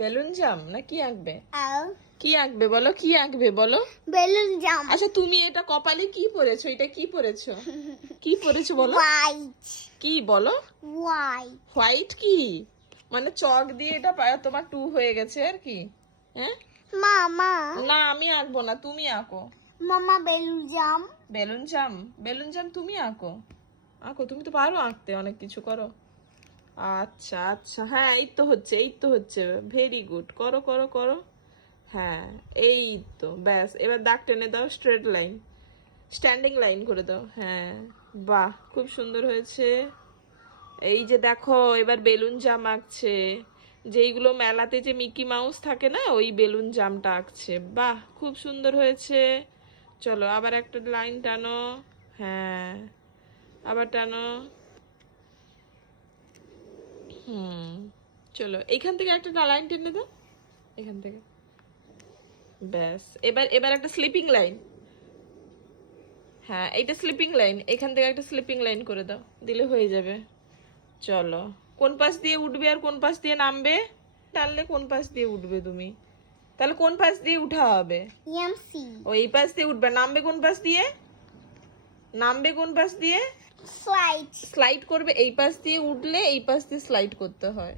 Balloon জাম না কি আঁকবে? কি আঁকবে বলো? কি আঁকবে বলো? বেলুন জাম। আচ্ছা তুমি এটা কপালে কি পরেছো? এটা কি পরেছো? কি পরেছো বলো? হোয়াইট কি বলো? হোয়াইট হোয়াইট কি? মানে চক দিয়ে এটা তোমার টু হয়ে গেছে আর কি? হ্যাঁ? মামা। না আমি আঁকবো না তুমি আঁকো। মামা বেলুন জাম। বেলুন জাম। বেলুন জাম তুমি আঁকো। আঁকো তুমি তো পারো আঁকতে অনেক কিছু করো। আচ্ছা আচ্ছা। হ্যাঁ এই তো হচ্ছে, এই তো হচ্ছে। ভেরি গুড করো করো করো। হ্যাঁ এই তো, ব্যাস। এবার দাগ টেনে দাও স্ট্রেট লাইন স্ট্যান্ডিং লাইন করে দাও। হ্যাঁ। বাহ, খুব সুন্দর হয়েছে। এই যে দেখো, এবার বেলুন জাম আঁকছে। যেইগুলো মেলাতে যে মিকি মাউস থাকে না, ওই বেলুন জামটা আঁকছে। বাহ, খুব সুন্দর হয়েছে। চলো, আবার একটা লাইন টানো। হ্যাঁ আবার টানো। হুম চলো এইখান থেকে একটা লাইন টেনে দাও। এখান থেকে। ব্যাস এবার এবার একটা স্লিপিং লাইন হ্যাঁ এইটা স্লিপিং লাইন এখান থেকে একটা স্লিপিং লাইন করে দাও দিলে হয়ে যাবে। চলো কোন পাশ দিয়ে উঠবে আর কোন পাশ দিয়ে নামবে? টানলে কোন পাশ দিয়ে উঠবে তুমি? তাহলে কোন পাশ দিয়ে উঠা হবে? এমসি ও এই পাশ দিয়ে উঠবে। নামবে কোন পাশ দিয়ে? নামবে কোন পাশ দিয়ে? স্লাইড স্লাইড করবে এই পাশ দিয়ে উঠলে এই পাশ দিয়ে স্লাইড করতে হয়।